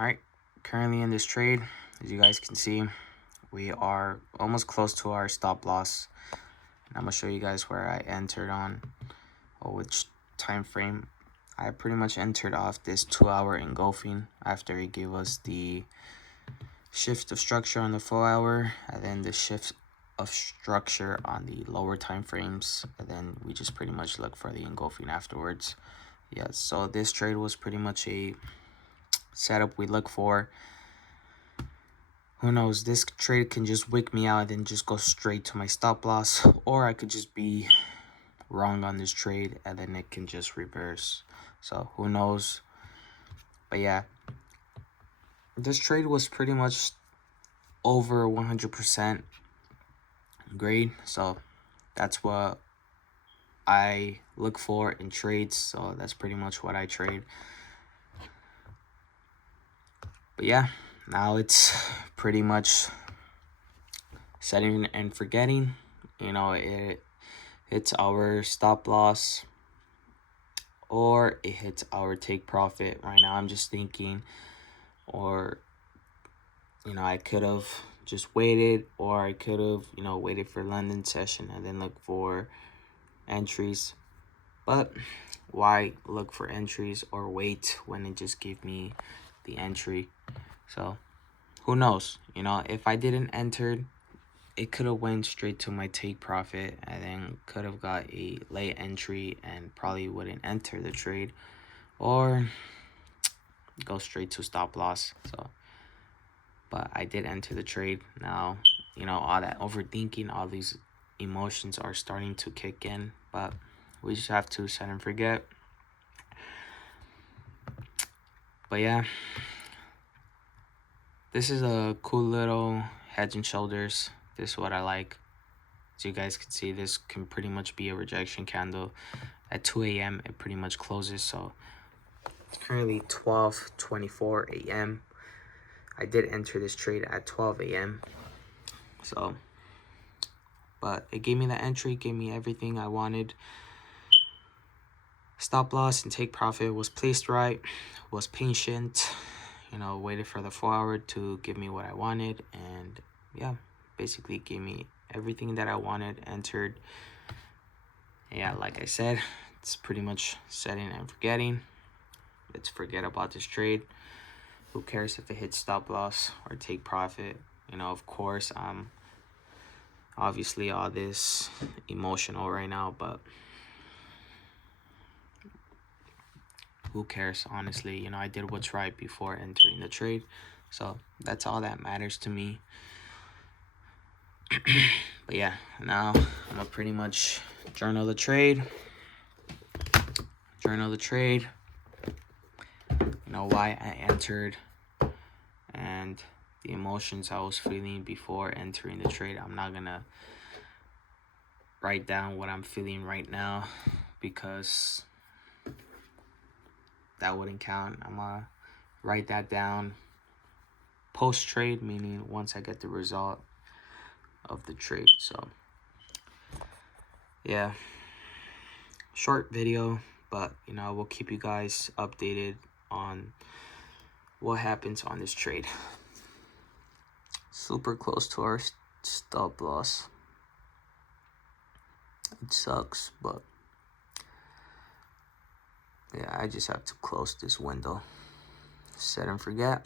Alright, currently in this trade, as you guys can see, we are almost close to our stop loss. And I'm going to show you guys where I entered on, or which time frame. I pretty much entered off this 2-hour engulfing after it gave us the shift of structure on the 4-hour, and then the shift of structure on the lower time frames, and then we just pretty much look for the engulfing afterwards. Yeah, so this trade was pretty much a setup we look for. Who knows, this trade can just wick me out and then just go straight to my stop loss, or I could just be wrong on this trade and then it can just reverse. So who knows. But yeah, this trade was pretty much over 100% grade, so that's what I look for in trades. So that's pretty much what I trade. But yeah, now it's pretty much setting and forgetting. You know, it hits our stop loss or it hits our take profit. Right now I'm just thinking, or I could have just waited, or I could have waited for London session and then look for entries. But why look for entries or wait when it just gave me the entry? So who knows, if I didn't enter, it could have went straight to my take profit and then could have got a late entry and probably wouldn't enter the trade, or go straight to stop loss. So but I did enter the trade. Now all that overthinking, all these emotions are starting to kick in, but we just have to set and forget. But yeah, this is a cool little heads and shoulders. This is what I like. As you guys can see, this can pretty much be a rejection candle. At 2 a.m. it pretty much closes. So it's currently 12:24 a.m. I did enter this trade at 12 a.m. So, but it gave me the entry, gave me everything I wanted. Stop loss and take profit was placed right, was patient, waited for the 4-hour to give me what I wanted, and yeah, basically gave me everything that I wanted, entered. Yeah, like I said, it's pretty much setting and forgetting. Let's forget about this trade. Who cares if it hits stop loss or take profit? Of course, I'm obviously all this emotional right now, but who cares, honestly? I did what's right before entering the trade, so that's all that matters to me. But yeah, now I'm gonna pretty much journal the trade, why I entered and the emotions I was feeling before entering the trade. I'm not gonna write down what I'm feeling right now because that wouldn't count. I'm gonna write that down post trade, meaning once I get the result of the trade. So yeah, short video, but I will keep you guys updated on what happens on this trade. Super close to our stop loss. It sucks, but yeah, I just have to close this window. Set and forget.